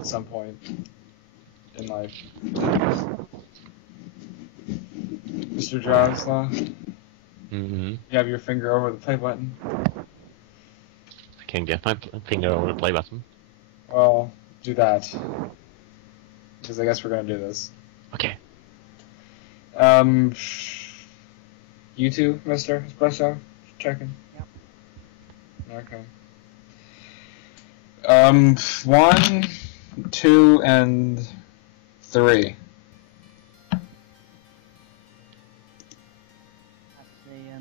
at some point in life. Mr. Drazla, Mm-hmm. you have your finger over the play button. I can't get my finger over the play button. Well, do that. Because I guess we're gonna do this. Okay. You too, Mr. Espresso? Checking. Yep. Okay. 1, 2, and 3. That's the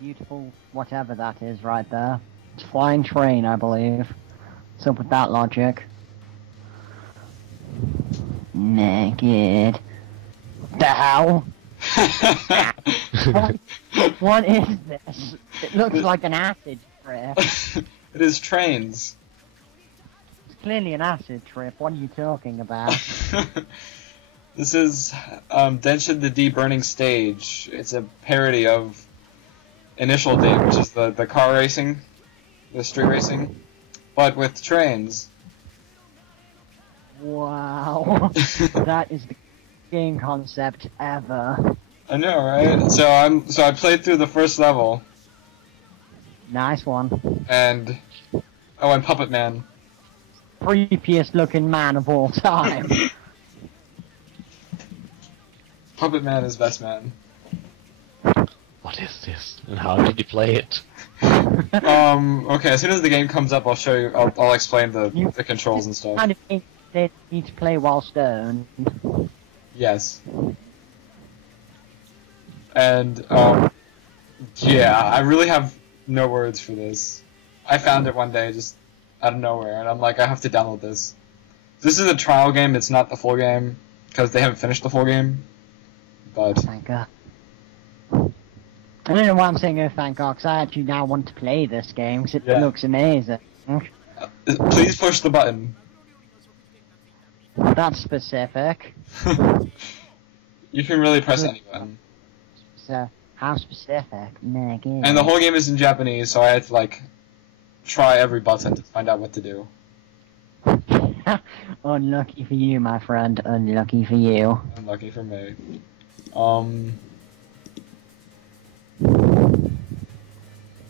beautiful whatever that is right there. It's flying train, I believe. What's up with that logic? Naked. The hell? What is this? It looks like an acid trip. It is trains. It's clearly an acid trip. What are you talking about? This is Densha the D-Burning Stage. It's a parody of Initial D, which is the car racing, the street racing, but with trains. Wow. That is the game concept ever. I know, right? So I played through the first level, Nice one. and and Puppet Man. Creepiest looking man of all time. Puppet Man is best man. What is this? And how did you play it? Okay, as soon as the game comes up, I'll show you. I'll explain the controls and stuff. Kind of think they need to play while stoned. Yes. And yeah, I really have no words for this. I found it one day just out of nowhere, and I'm like, I have to download this. This is a trial game. It's not the full game because they haven't finished the full game. But Thank God. I don't know why I'm saying oh thank God, because I actually now want to play this game, because it Yeah. looks amazing. please push the button. That's specific. You can really press any button. So, how specific? Naked. And the whole game is in Japanese, so I had to like try every button to find out what to do. Unlucky for you, my friend. Unlucky for you. Unlucky for me.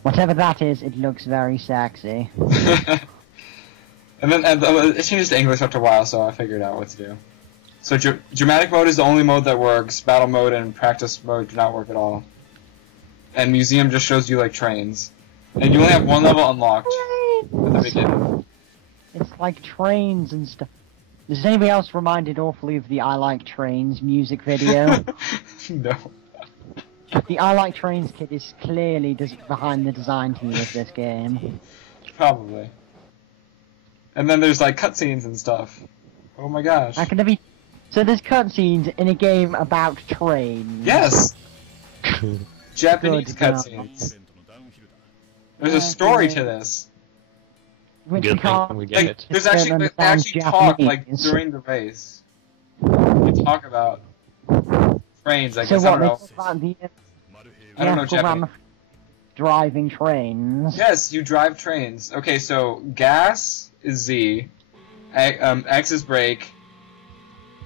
Whatever that is, it looks very sexy. and it changed to English after a while, so I figured out what to do. So dramatic mode is the only mode that works. Battle mode and practice mode do not work at all. And museum just shows you like trains, and you only have one level unlocked at the beginning. It's like trains and stuff. Does anybody else reminded awfully of the I Like Trains music video? No. The I Like Trains kid is clearly behind the design team of this game. Probably. And then there's like cutscenes and stuff. Oh my gosh. How can there be... So there's cutscenes in a game about trains. Yes! Japanese Good cutscenes. There's a story to this. Which Good we can't... thing we get Like, it. there's Don't actually they understand actually talk like Japanese. during the race. They talk about trains, I So guess. I what, don't they know. talk about the... I don't know actual Japanese. driving trains. Yes, you drive trains. Okay, so gas is Z, X is brake,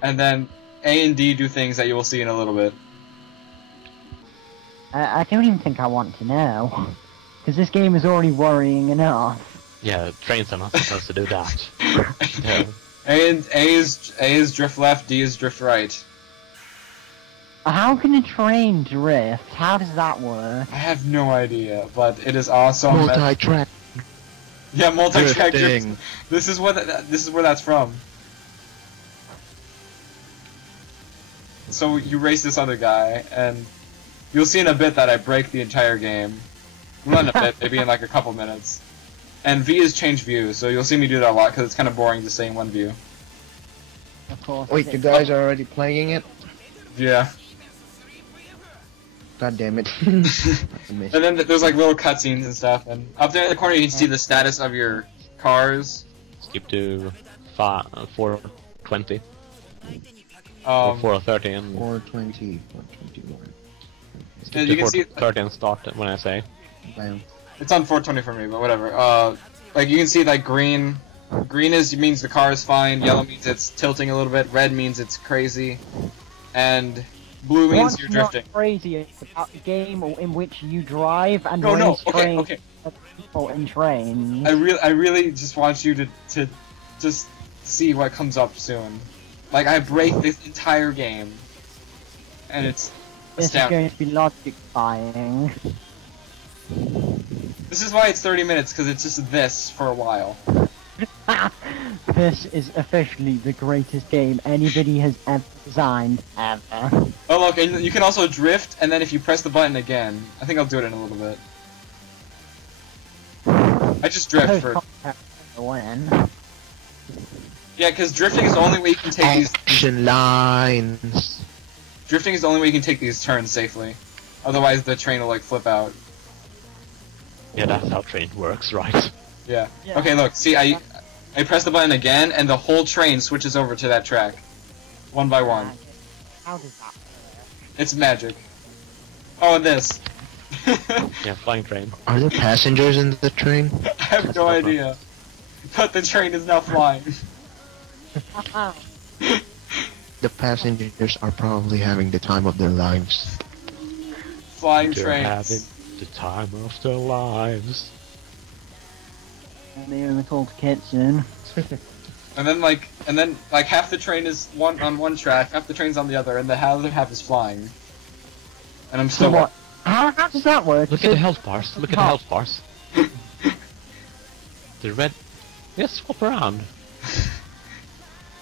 and then A and D do things that you will see in a little bit. I don't even think I want to know. Because this game is already worrying enough. Yeah, trains are not supposed to do that. Yeah. A is drift left, D is drift right. How can a train drift? How does that work? I have no idea, but it is awesome. Multi-track. Yeah, multi-track drifting. drift. This is where that's from. So you race this other guy, and you'll see in a bit that I break the entire game. Well, not in a bit, maybe in like a couple minutes. And V is change view, so you'll see me do that a lot because it's kind of boring to stay in one view. Of course. Wait, you guys are already playing it? Yeah. God damn it. I missed. And then there's like little cutscenes and stuff, and up there in the corner you can see the status of your cars. Skip to 420 or Um, 430 and 420, 421. Yeah, you can see 430 and start when I say. Bam. it's on 420 for me, but whatever. Like you can see like green Green means the car is fine. Yellow means it's tilting a little bit. Red means it's crazy, and blue means What's you're not drifting. crazy is about a game in which you drive and No, no, race okay, trains okay. of people in trains. I really just want you to just see what comes up soon. Like, I break this entire game, and it's This is astounding. going to be logic-fying. This is why it's 30 minutes, because it's just this for a while. This is officially the greatest game anybody has ever designed, ever. Oh look, and you can also drift, and then if you press the button again, I think I'll do it in a little bit. I just drift for... When? Yeah, because drifting is the only way you can take these... Action lines. Drifting is the only way you can take these turns safely. Otherwise the train will like flip out. Yeah, that's how train works, right? Yeah. Yeah. Okay, look, see, I press the button again, and the whole train switches over to that track. One by one. How does that work? It's magic. Oh, and this. Yeah, flying train. Are there passengers in the train? I have no idea. But the train is now flying. The passengers are probably having the time of their lives. Flying They're trains. having the time of their lives. And they're in the cold kitchen. And then like half the train is on one track, half the train's on the other, and the other half is flying. And I'm So still what? How does that work? Look at the health bars. Look at the health bars. The red. Yeah, swap around.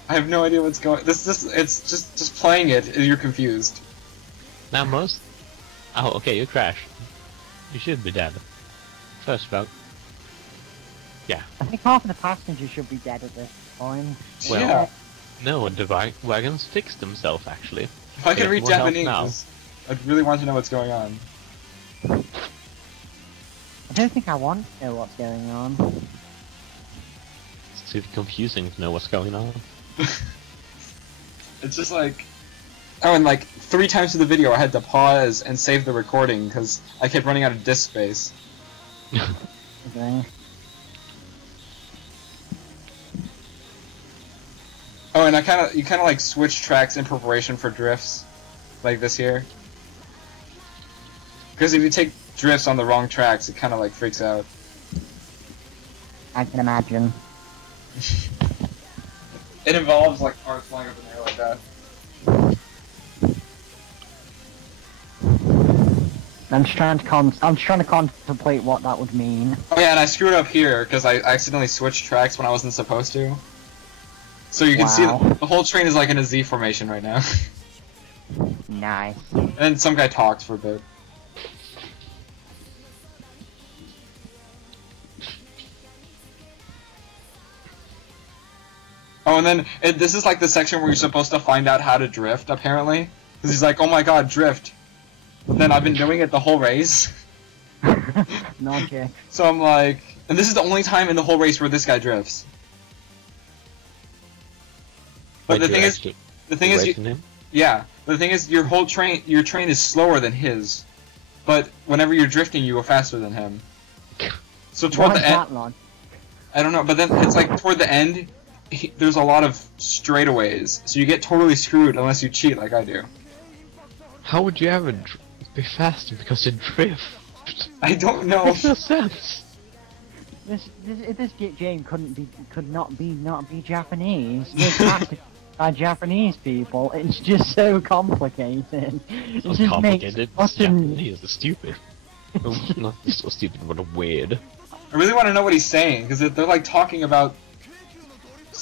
I have no idea what's going. It's just playing it. You're confused. Now most. Oh, okay, you crashed. You should be dead. First vote. Yeah. I think half of the passengers should be dead at this point. Well, Yeah. No, the wagons fixed themselves actually. If I could Yeah, read more health Japanese, now. I'd really want to know what's going on. I don't think I want to know what's going on. It's too confusing to know what's going on. It's just like... Oh, and like 3 times through the video I had to pause and save the recording because I kept running out of disk space. Okay. Oh, and you kind of like switch tracks in preparation for drifts, like this here. Because if you take drifts on the wrong tracks, it kind of like freaks out. I can imagine. It involves like cars flying up in the air like that. I'm just trying to contemplate what that would mean. Oh yeah, and I screwed up here because I accidentally switched tracks when I wasn't supposed to. So you can see Wow. the whole train is like in a Z formation right now. Nice. And some guy talks for a bit. Oh, and then this is like the section where you're supposed to find out how to drift, apparently. Because he's like, oh my god, drift. Then I've been doing it the whole race. Logic. So I'm like... And this is the only time in the whole race where this guy drifts. But Wait, the you're thing is... actually The thing is... racing him? Yeah. But the thing is, your train is slower than his. But whenever you're drifting, you go faster than him. So toward Why is the end... that long? I don't know, but then it's like toward the end, there's a lot of straightaways. So you get totally screwed unless you cheat like I do. How would you ever be faster because you drift? I don't know. Makes no sense. This game could not be Japanese. It's acted by Japanese people. It's just so complicated. It So just complicated. makes It's fucking Japanese. It's stupid. Oh, not so stupid, but weird. I really want to know what he's saying, because they're like talking about...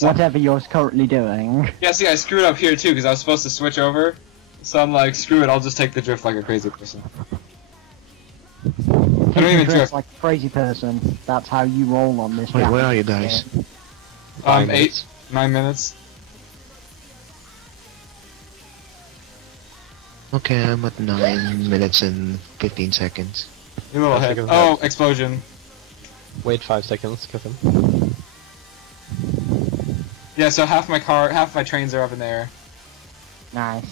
whatever you're currently doing. Yeah, see, I screwed up here too, because I was supposed to switch over. So I'm like, screw it, I'll just take the drift like a crazy person. I don't even drift. Like a crazy person. That's how you roll on this. Wait, where Japanese are you guys? game. 9 minutes. Okay, I'm at 9 minutes and 15 seconds. You little 5 head. seconds Oh, left. explosion. Wait 5 seconds, Kevin. Yeah, so half my trains are up in the air. Nice.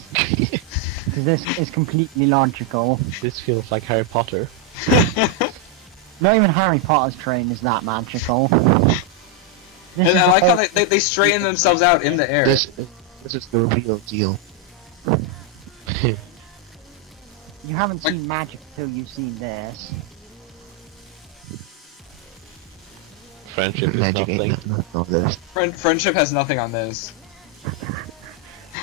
Because this is completely logical. This feels like Harry Potter. Not even Harry Potter's train is that magical. This And is I the like how whole- they straighten themselves out in the air. This is the real deal. You haven't seen magic until you've seen this. Friendship is Magic nothing. ain't nothing on this. Friendship has nothing on this.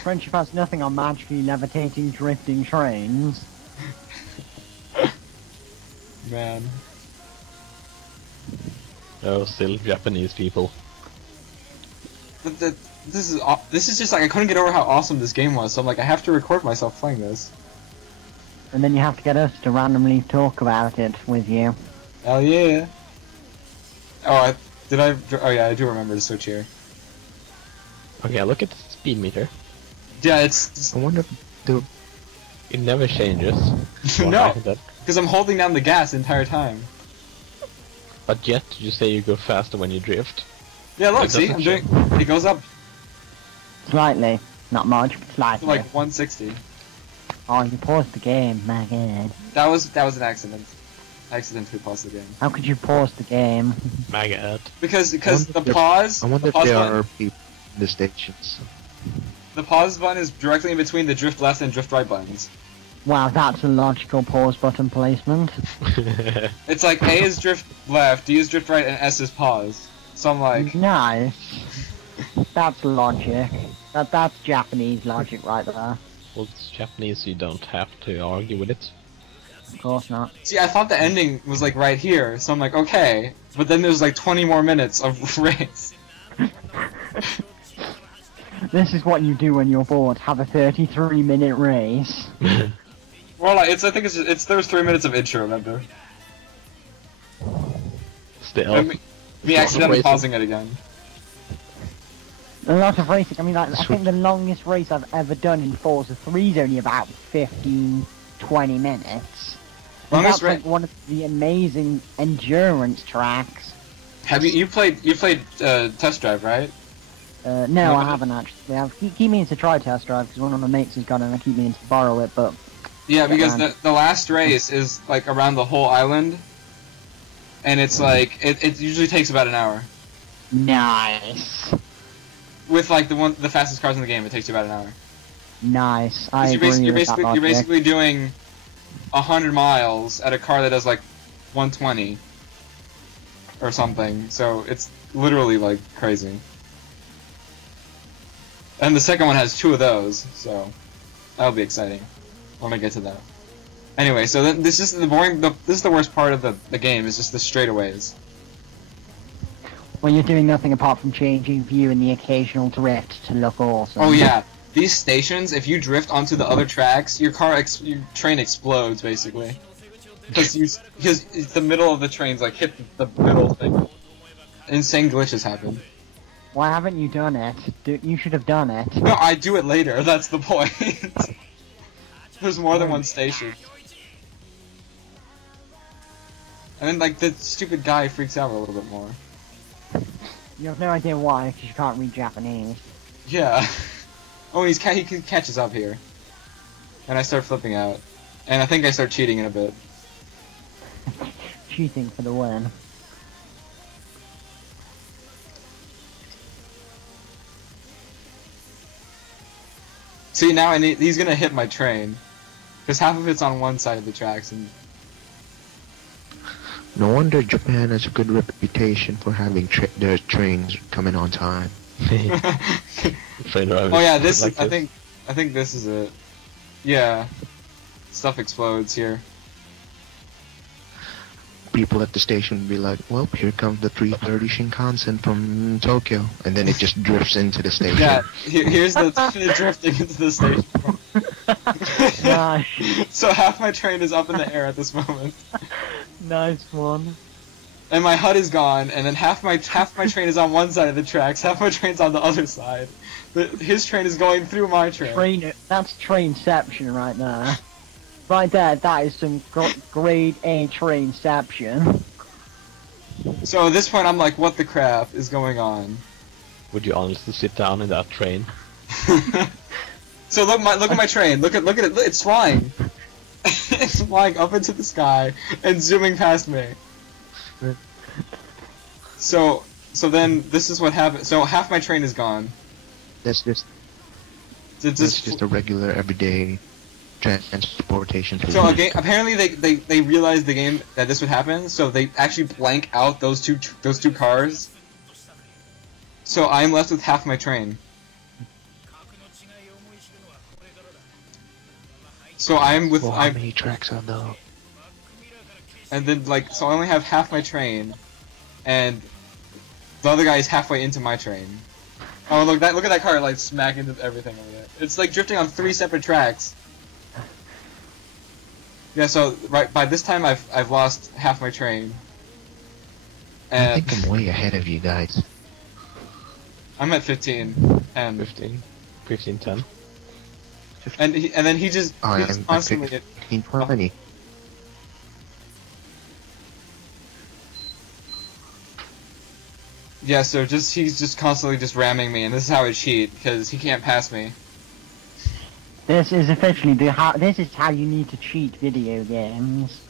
Friendship has nothing on magically levitating, drifting trains. Man. Oh, still Japanese people. But this is just like, I couldn't get over how awesome this game was, so I'm like, I have to record myself playing this. And then you have to get us to randomly talk about it with you. Hell yeah. Oh, oh yeah, I do remember to switch here. Okay, look at the speed meter. Yeah, it's I wonder if the It never changes. no, That- because I'm holding down the gas the entire time. But yet, you say you go faster when you drift. Yeah, look, It see, doesn't I'm doing. It goes up Slightly. Not much, but to slightly. like 160. Oh, you paused the game, my god. That was an accident. I accidentally paused the game. How could you pause the game? My god. Because I the wonder if- pause. I wonder the if pause there button, are people in the stations. the pause button is directly in between the drift left and drift right buttons. Wow, that's a logical pause button placement. It's like A is drift left, D is drift right, and S is pause. So I'm like, Nice. That's logic. That's Japanese logic right there. Well, it's Japanese, so you don't have to argue with it. Of course not. see, I thought the ending was like right here, so I'm like, okay. But then there's like 20 more minutes of race. This is what you do when you're bored. Have a 33-minute race. Well, like, I think there's 3 minutes of intro, remember? Still. And me accidentally racing. pausing it again. A lot of racing. I mean, like, I think the longest race I've ever done in Forza 3 is only about 15, 20 minutes. And Longest that's ra- like one of the amazing endurance tracks. Have you played Test Drive, right? No, I haven't actually. I keep meaning to try test drive because one of my mates has got it and I keep meaning to borrow it, but Yeah, because man. the last race is like around the whole island, and it's like it usually takes about an hour. nice. With like the fastest cars in the game, it takes you about an hour. Nice. I 'Cause agree you're with that basically logic. doing 100 miles at a car that does like 120 or something. So it's literally like crazy. And the second one has 2 of those, so that'll be exciting when I get to that. Anyway, so then this is the boring. This is the worst part of the game. Is just the straightaways. When you're doing nothing apart from changing view and the occasional drift to look awesome. Oh yeah, these stations. If you drift onto the other tracks, your train explodes basically. Because the middle of the trains like hit the middle thing. Insane glitches happen. Why haven't you done it? You should have done it. No, I do it later. That's the point. There's more than one station. And then like the stupid guy freaks out a little bit more. You have no idea why, because you can't read Japanese. Yeah. Oh, he catches up here. And I start flipping out. And I think I start cheating in a bit. Cheating for the win. See, now he's gonna hit my train. Because half of it's on one side of the tracks, and No wonder Japan has a good reputation for having their trains coming on time. Train drivers oh yeah, this like I think this is it. Yeah, stuff explodes here. People at the station will be like, well, here comes the 3:30 Shinkansen from Tokyo. And then it just drifts into the station. Yeah, here's the drifting into the station. Nice. So half my train is up in the air at this moment, Nice one. and my HUD is gone, and then half my train is on one side of the tracks, half my train's on the other side. His train is going through my train. That's trainception right there. Right there, that is some grade A trainception. So at this point, I'm like, what the crap is going on? Would you honestly sit down in that train? So look at my train. Look at it. Look, it's flying. It's flying up into the sky and zooming past me. So So then this is what happened. So half my train is gone. That's just It's that's just a regular everyday transportation. So again, apparently they realized the game that this would happen, so they actually blank out those two cars. So I'm left with half my train. So I'm with Well, how many tracks are there? and then like so I only have half my train, and the other guy is halfway into my train. Oh look at that car like smack into everything over there. It's like drifting on 3 separate tracks. Yeah, so right by this time I've lost half my train. And I think I'm way ahead of you guys. I'm at 15 and 15, 10. and then he just I he's am at constantly 15, 20. yeah, so he's just constantly just ramming me, and this is how I cheat because he can't pass me. This is officially this is how you need to cheat video games.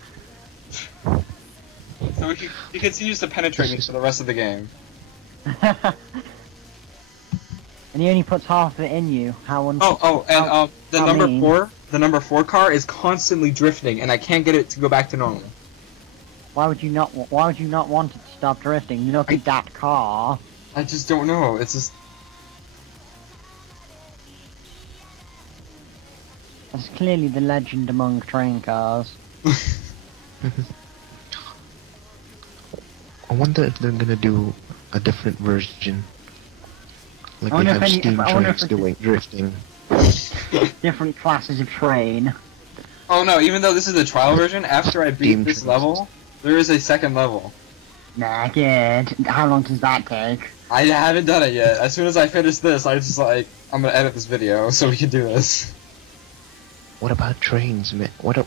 So he continues to penetrate me for the rest of the game. And he only puts half of it in you. How And the number 4 car is constantly drifting, and I can't get it to go back to normal. Why would you not want it to stop drifting? Look at that car. I just don't know. It's just That's clearly the legend among train cars. I wonder if they're gonna do a different version. Like I they wonder have if any- steam I wonder trains if doing drifting. Different classes of train. oh no! Even though this is the trial version, after I beat Steam this trains. level, there is a second level. Nah, good. How long does that take? I haven't done it yet. As soon as I finish this, I just like I'm gonna edit this video so we can do this. What about trains, man? Are there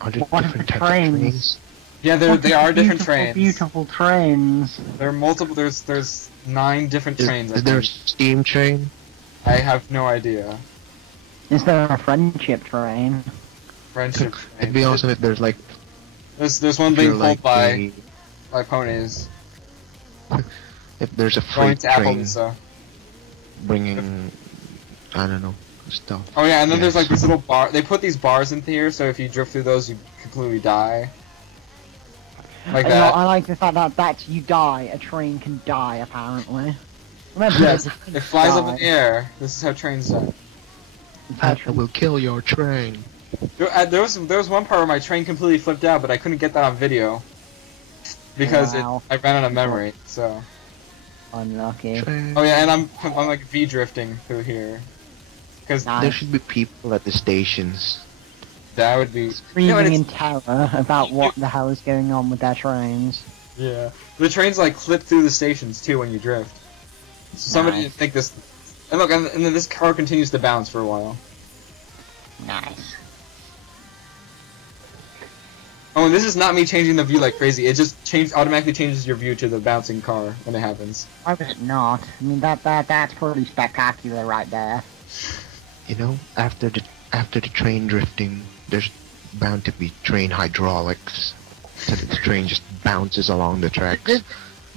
What different are the types trains? of trains? Yeah, they are different trains. Beautiful trains. There are multiple. There's 9 different trains. I Is there a think. steam train? I have no idea. Is there a friendship train? Friendship. It'd be awesome if there's like There's one if being you're pulled like by ponies if there's a going freight to train Appaloosa. bringing I don't know stuff. Oh yeah, and then there's Yes. like this little bar. They put these bars into here, so if you drift through those, you completely die. Like You know, that. I like the fact that you die, a train can die apparently. Remember Yes, this, it flies up in the air. This is how trains die. I will kill your train. There was one part where my train completely flipped out, but I couldn't get that on video because Wow. I ran out of memory. So. Unlucky. Train. Oh yeah, and I'm like V drifting through here. Because Nice. There should be people at the stations. that would be. Screaming and in it's- terror about what the hell is going on with their trains. Yeah. The trains like clip through the stations too when you drift. So somebody Nice. didn't think this. And look, and then this car continues to bounce for a while. Nice. Oh, and this is not me changing the view like crazy. It just automatically changes your view to the bouncing car when it happens. Why would it not? I mean, that's pretty spectacular right there. You know, after the train drifting, there's bound to be train hydraulics, so that the train just bounces along the tracks.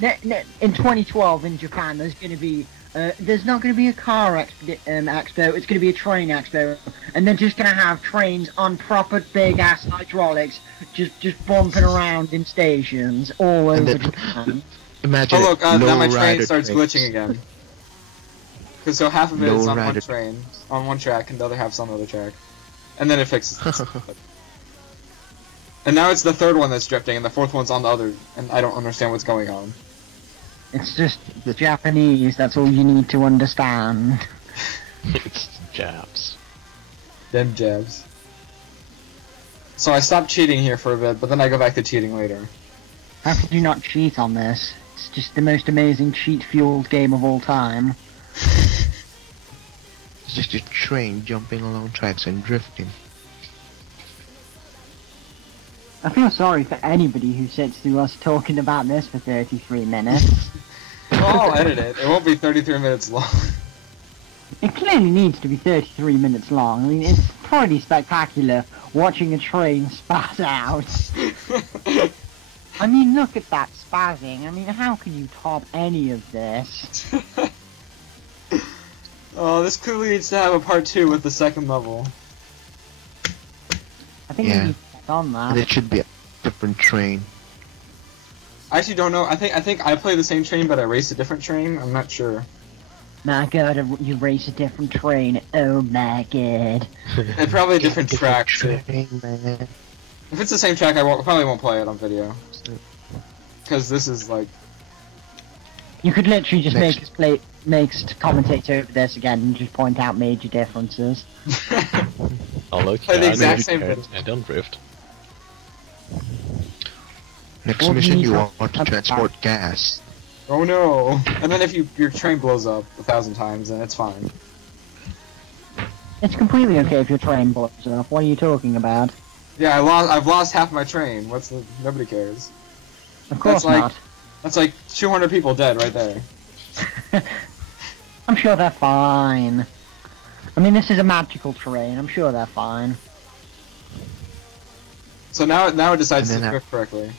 In 2012 in Japan, there's not going to be a car expo, it's going to be a train expo, and they're just going to have trains on proper big-ass hydraulics just bumping around in stations all And over then- Japan. Imagine Oh look, now my train lowrider starts trains. glitching again. Because so half of it is on one Lowrider. train, on one track, and the other half's on the other track. And then it fixes it. And now it's the third one that's drifting, and the fourth one's on the other, and I don't understand what's going on. It's just Japanese, that's all you need to understand. It's jabs. Them jabs. So I stopped cheating here for a bit, but then I go back to cheating later. How could you not cheat on this? It's just the most amazing cheat-fueled game of all time. It's just a train jumping along tracks and drifting. I feel sorry for anybody who sits through us talking about this for 33 minutes. Well, I'll edit it. It won't be 33 minutes long. It clearly needs to be 33 minutes long. I mean, it's pretty spectacular watching a train spat out. I mean, look at that spazzing. I mean, how can you top any of this? Oh, this clearly needs to have a part 2 with the second level. I think Yeah. we need to get on And that. it should be a different train. I actually don't know. I think I play the same train, but I race a different train. I'm not sure. My god, you race a different train. Oh my god. And probably a different track too. Train, man. If it's the same track, I probably won't play it on video. Because this is like... You could literally just Next. make us commentate over this again and just point out major differences. Oh look, Play the yeah, exact I same know thing. I don't drift. Next Well, mission, these you are- want to transport gas. Oh no! And then if your train blows up 1,000 times, then it's fine. It's completely okay if your train blows up. What are you talking about? Yeah, I've lost half my train. Nobody cares. Of course like- not. That's like 200 people dead right there. I'm sure they're fine. I mean, this is a magical terrain. I'm sure they're fine. So now it decides And to then drift correctly.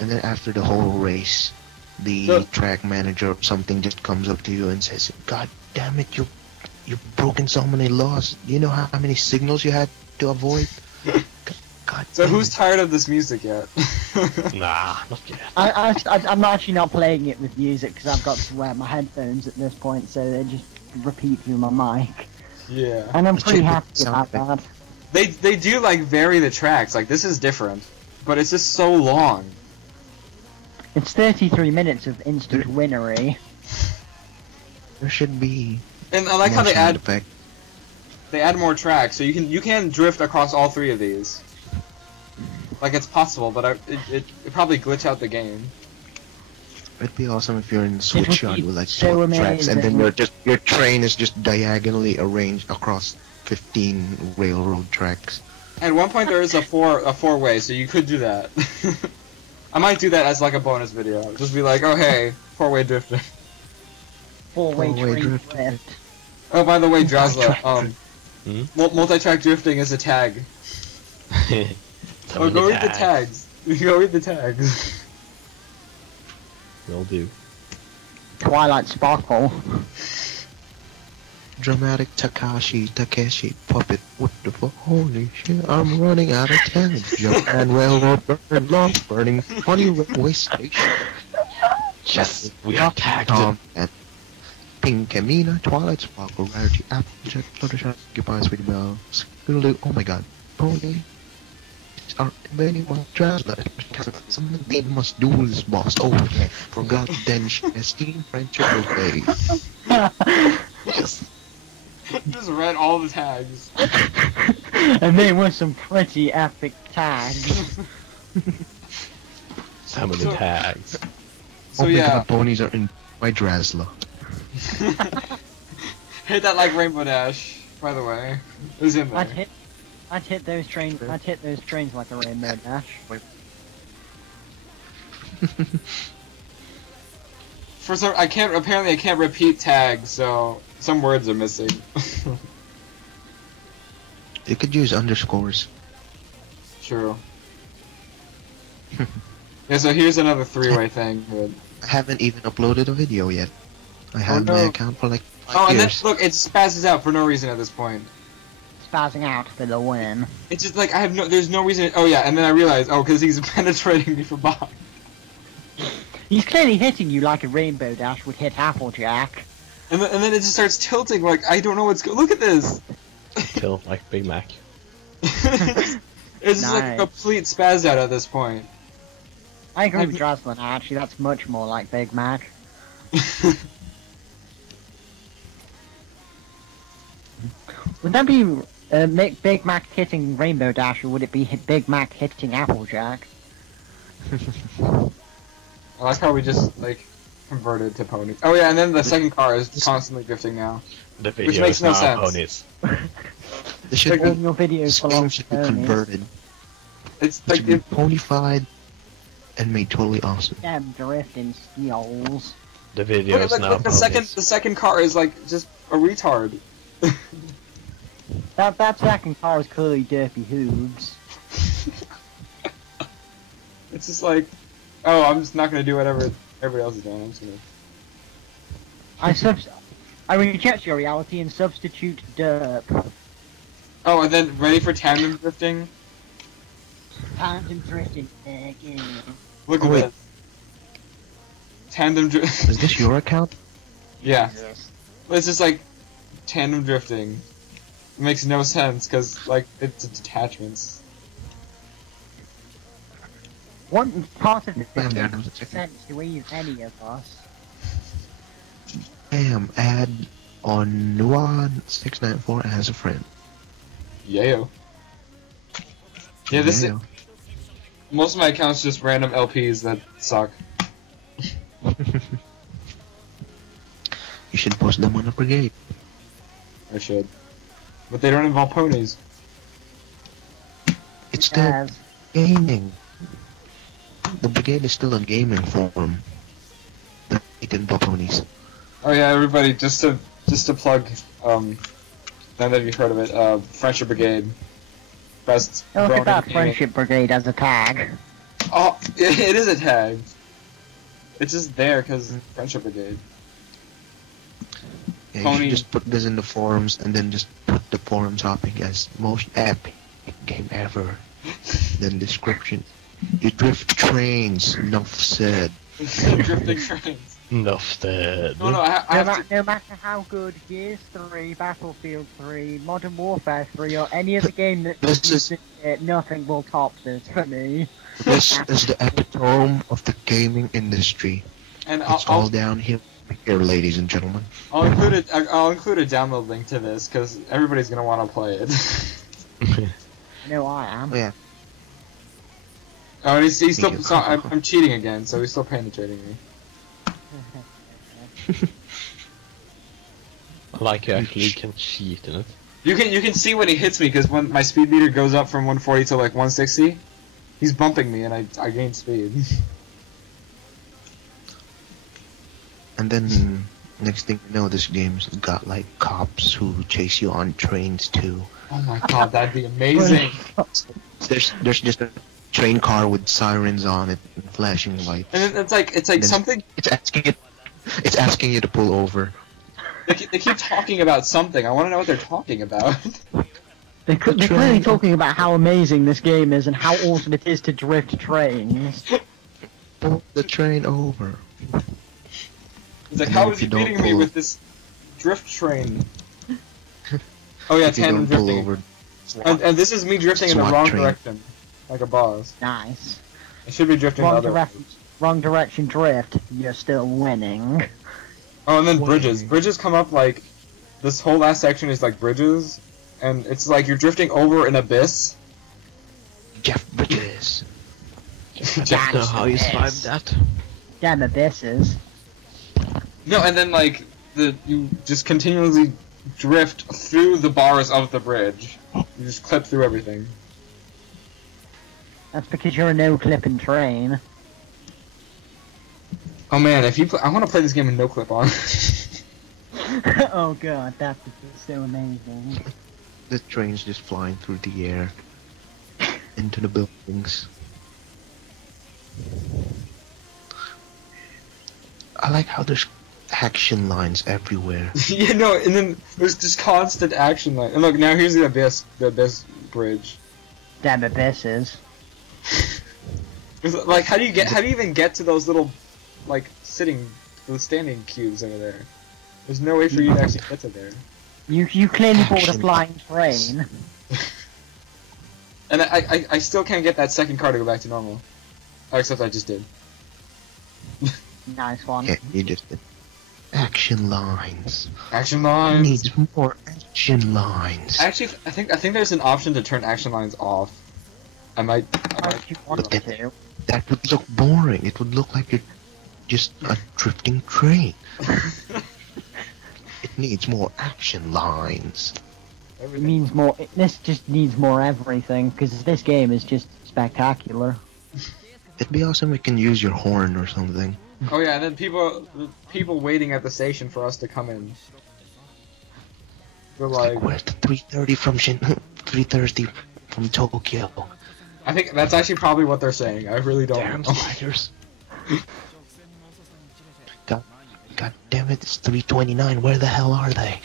And then after the whole race, the So- track manager or something just comes up to you and says, "God damn it, you've broken so many laws. You know how many signals you had to avoid?" God So damn who's it." tired of this music yet? Nah, not yet. I'm actually not playing it with music because I've got to wear my headphones at this point, so they just repeat through my mic. Yeah. And I'm It pretty should be happy about something. that. They do like vary the tracks. Like this is different, but it's just so long. It's 33 minutes of instant winnery. There should be And I like how more they sound add effect. more tracks, so you can drift across all 3 of these. Like it's possible, but it probably glitch out the game. It'd be awesome if you're in would switchyard be with like so short tracks, and then amazing. your train is just diagonally arranged across 15 railroad tracks. At one point there is a four-way, so you could do that. I might do that as like a bonus video. Just be like, oh hey, 4-way drifting. Four-way Four-way train drift. drift. Oh, by the way, Drazla, Multi-track multi-track drifting is a tag. So Oh, go many read the tags. Go read the tags. Will do. Twilight Sparkle. Dramatic Takeshi puppet. What the fuck? Holy shit! I'm running out of time. Japan Railroad burn, lost burning, funny railway station. Yes, we are tagged. And Pink Camina, Twilight Sparkle, Rarity, Applejack, Fluttershy, Goodbye, Sweetie Belle, Scootaloo, oh my god, Pony. Are anyone Drazla? Somebody must do this, boss. Oh yeah, forgot Densha, Steam, French, okay. Just read all the tags. And they were some pretty epic tags. So many So- tags. So oh my yeah, god, ponies are in my Drazla. hit that like Rainbow Dash. By the way, it was in there. I'd hit those trains like a rainbow dash. For some, apparently I can't repeat tags, so some words are missing. You could use underscores. True. Yeah, so here's another 3-way thing. Good. I haven't even uploaded a video yet. I had my no. account for like 5 Oh, and then years. look, it spazzes out for no reason at this point. Spazzing out for the win. It's just like there's no reason. Oh yeah, and then I realized, oh, because he's penetrating me from behind. He's clearly hitting you like a rainbow dash would hit Applejack. And then it just starts tilting. Like I don't know what's going. Look at this. Tilt like Big Mac. It's just like a Nice. complete spaz out at this point. I agree with Drazla now, actually, that's much more like Big Mac. Would that be Big Mac hitting Rainbow Dash, or would it be Big Mac hitting Applejack? I like how we just like converted to ponies. Oh yeah, and then the second car is constantly drifting now. The video makes is no now sense. ponies. This should All be, your videos this belong game to should be ponies. converted. It's It like should be ponyfied and made totally awesome. Them drifting skills. The video look, is look, now look, the ponies. second car is like just a retard. That second car is clearly Derpy Hooves. It's just like, oh, I'm just not gonna do whatever everybody else is doing. I'm just gonna. I reject your reality and substitute derp. Oh, and then ready for tandem drifting? Tandem drifting again. Look at wait. this. Tandem drift. Is this your account? Yeah. Yes. It's just like tandem drifting. It makes no sense because like it's attachments. One part of the Damn, system there, makes sense to any of us. Damn, add on Nuan694 as a friend. Yayo. Yeah, this Yeah. most of my accounts just random LPs that suck. You should post them on a brigade. I should, but they don't involve ponies. It's still As gaming. The brigade is still a gaming forum. The Bacon ponies. Oh yeah, everybody, just to plug, now that you've heard of it, Friendship Brigade, best. look brony at that gaming- friendship brigade as a tag. Oh, it is a tag. It's just there because Friendship Brigade. Yeah, you Pony- should just put this in the forums and then just put the forum topic as most epic game ever. Then description. You drift trains, enough said. Drifting trains. Enough said. No, I have to. No matter how good Gears 3, Battlefield 3, Modern Warfare 3, or any other game that This is- uses it, nothing will top this for me. This is the epitome of the gaming industry. And It's all downhill here, ladies and gentlemen. I'll include a download link to this because everybody's gonna want to play it. No, I am. Oh, yeah. Oh, and he's still. Thank you. So I'm cheating again, so he's still penetrating me. I like you actually can cheat in it. You can see when he hits me because when my speed meter goes up from 140 to like 160, he's bumping me and I gain speed. And then, next thing you know, this game's got like cops who chase you on trains too. Oh my god, that'd be amazing. There's just a train car with sirens on it and flashing lights. And it's like Then- something. It's asking you to pull over. They keep talking about something. I want to know what they're talking about. They're clearly talking about how amazing this game is and how awesome it is to drift trains. Pull the train over. It's like, And how then is if he you don't beating me pull- with this drift train? Oh yeah, If you tandem don't pull drifting. over, And this is me drifting in the SWAT wrong train. direction, like a boss. Nice. I should be drifting the Wrong other way. direction. Wrong direction drift. You're still winning. Oh, and then bridges. Bridges come up like this whole last section is like bridges, and it's like you're drifting over an abyss. Jeff Bridges. Don't know how you survived that. Damn abysses. No, and then like you just continually drift through the bars of the bridge. You just clip through everything. That's because you're a no-clipping train. Oh man, if you I want to play this game with no clip on. Oh god, that would be so amazing. The train's just flying through the air into the buildings. I like how there's action lines everywhere. Yeah, no, and then there's just constant action line. And look, now here's the abyss bridge. Damn abysses. It's like, how do you even get to those little, like, those standing cubes over there? There's no way for you to actually get to there. You clearly bought a Action flying train. And I still can't get that second car to go back to normal. Oh, except I just did. Nice one. Yeah, you just did. Action lines. Action lines. Needs more action lines. Actually, I think there's an option to turn action lines off. I might. If you want to. That would look boring. It would look like you're just a drifting train. It needs more action lines. It means more. This just needs more everything because this game is just spectacular. It'd be awesome if we can use your horn or something. Oh yeah, and then people waiting at the station for us to come in. They're like, Where's the 3:30 from 3:30 from Tokyo? I think that's actually probably what they're saying. I really don't Damn know. spiders. God damn it, it's 3:29. Where the hell are they?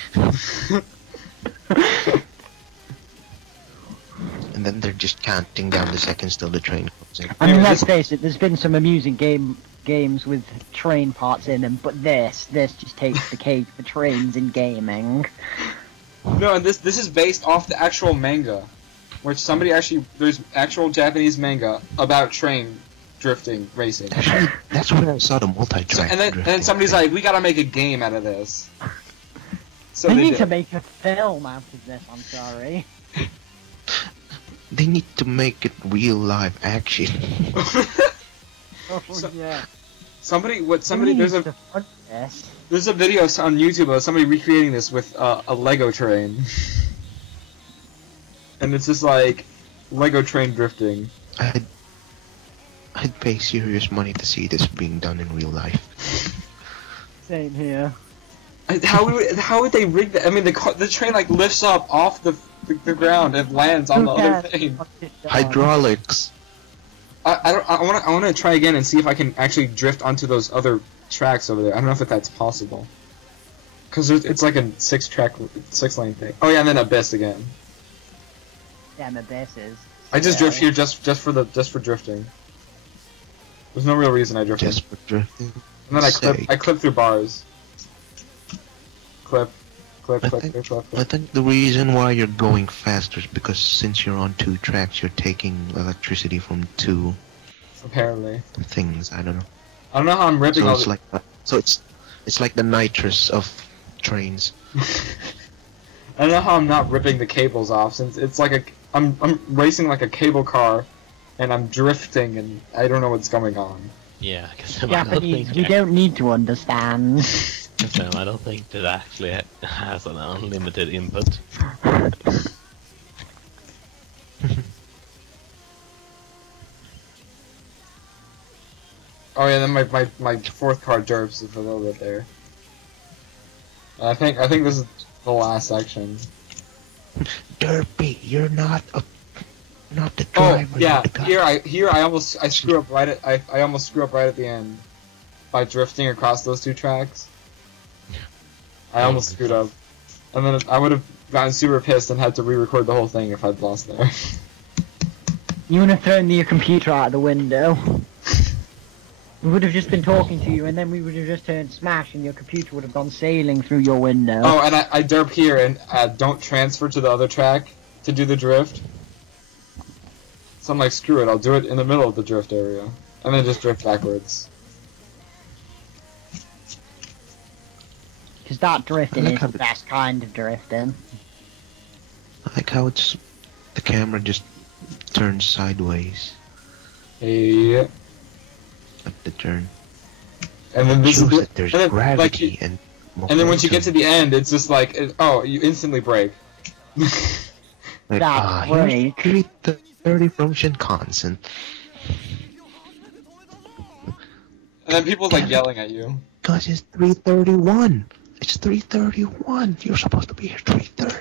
And then they're just counting down the seconds till the train comes in. I mean, Anyway, let's this- face it, there's been some amusing games with train parts in them, but this just takes the cake for trains in gaming. No, and this is based off the actual manga, which somebody actually there's actual Japanese manga about train drifting racing. Actually, that's where I saw the multi-track. And then drifting somebody's thing. like, we gotta make a game out of this. So They they need did. to make a film out of this, I'm sorry. They need to make it real live action. Oh, So- yeah. Somebody Somebody there's needs a to fund this. there's a video on YouTube of somebody recreating this with a Lego train. And it's just like Lego train drifting. I'd pay serious money to see this being done in real life. Same here. How would they rig that? I mean, the train like lifts up off the ground and lands on the other thing. Hydraulics. I want to try again and see if I can actually drift onto those other tracks over there. I don't know if that's possible. Cause it's like a 6-lane thing. Oh yeah, and then Abyss again. Damn abysses. I just drift here just for drifting. There's no real reason I drift. Just for drifting. And then I sake. clip through bars. Clip. I think the reason why you're going faster is because since you're on 2 tracks, you're taking electricity from 2 Apparently. things. I don't know. I don't know how I'm ripping So all it's the... like it's like the nitrous of trains. I don't know how I'm not ripping the cables off, since it's like I'm racing like a cable car, and I'm drifting, and I don't know what's going on. Yeah, because Japanese, you don't need to understand. I don't think that actually has an unlimited input. Oh yeah, then my 4th car derps for a little bit there. I think this is the last section. Derpy, you're not the Oh driver. yeah, you're the guy. here I almost screw up right at I almost screw up right at the end by drifting across those 2 tracks. I almost screwed up, and then I would have gotten super pissed and had to re-record the whole thing if I'd lost there. You would have thrown your computer out the window. We would have just been talking to you, and then we would have just turned smash, and your computer would have gone sailing through your window. Oh, and I derp here and don't transfer to the other track to do the drift. So I'm like, screw it, I'll do it in the middle of the drift area, and then just drift backwards. Because that drifting I like is how the best kind of drifting. I like how the camera just turns sideways Yeah. at the turn. And then this Shows is that there's and then, gravity and then once you get to the end, it's just like, you instantly brake. like, That's here's great. 330 from Shinkansen. And then people's like yelling at you. Cause it's 3:31. It's 3:31. You're supposed to be here 3:30.